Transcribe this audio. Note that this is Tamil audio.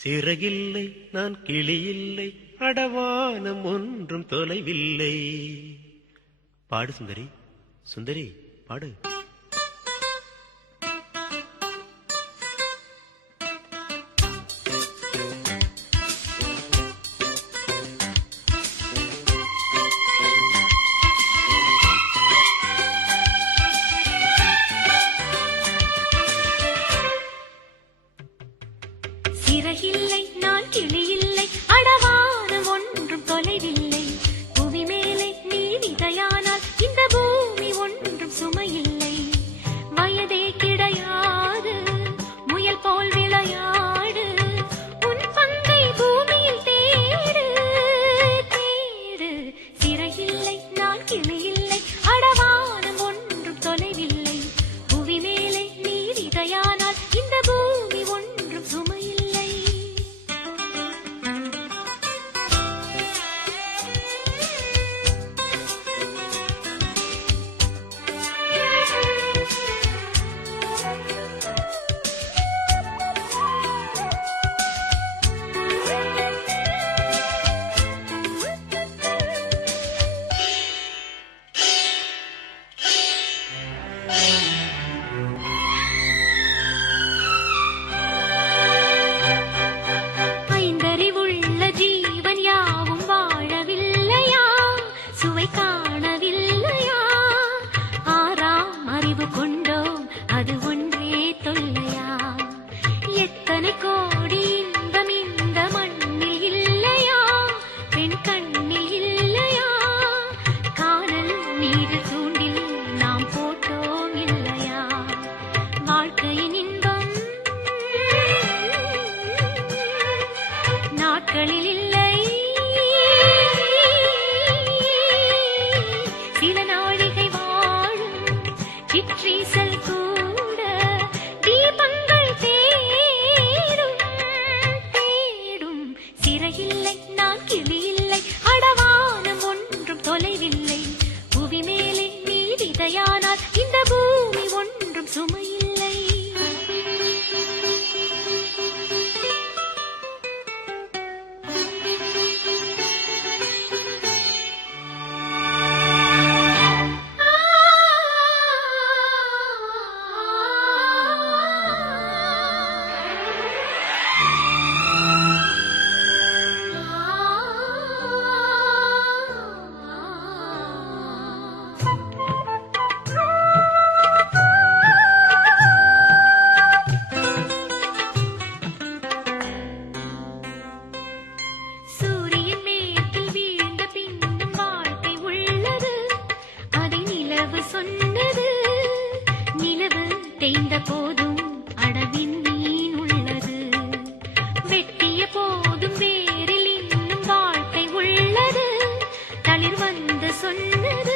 சிறகில்லை நான் கிளியில்லை அடவானம் ஒன்றும் தொலைவில்லை. பாடு சுந்தரி, சுந்தரி பாடு. சிறகில்லை நான் கிளியில்லை அடவானம் ஒன்றும் தொலைவில்லை. புவி மேலே நீ விதையானால் இந்த பூமி ஒன்றும் சுமையில்லை. வயதே கிடையாது முயல் போல் விளையாடு, உன் பங்கை பூமியில் தேடு தேடு. சிறகில்லை நான் கிளியில்லை அடவானம் ஒன்றும் தொலைவில்லை. புவி மேலே நீ விதையானால் இந்த பூமி ஒன்றும் சுமையில்லை. ஐந்தறிவுள்ள ஜீவன் யாவும் வாழவில்லையா? சுவை காணவில்லையா? ஆறாம் அறிவு கொண்டோம் அது ஒன்றே தொல்லையா? எத்தனை கோடி இன்பம் இந்த மண்ணில் இல்லையா? பெண் கண்ணில் இல்லையா? காணல் நீர் தூண்டில் நாம் போட்டோம் இல்லையா? வாழ்க்கையின் இன்பம் நாட்களில் இல்லை, சில நாழிகை வாழும் சிற்றீசல் கூட தீபங்கள் தேடும் தேடும். சிறையில்லை நான் கிளியில்லை அடவானம் ஒன்றும் தொலைவில்லை. புவி மேலே நீ விதையானால் இந்த பூமி ஒன்றும் சுமையில்லை. சூரியன் மேற்கில் வீழ்ந்த பின்னும் வாழ்க்கை உள்ளது, அதை நிலவு சொன்னது. நிலவு தேய்ந்த போதும் அடவின் மீன் உள்ளது, வெட்டிய போதும் வேரில் இன்னும் வாழ்க்கை உள்ளது. தளிர் வந்து சொன்னது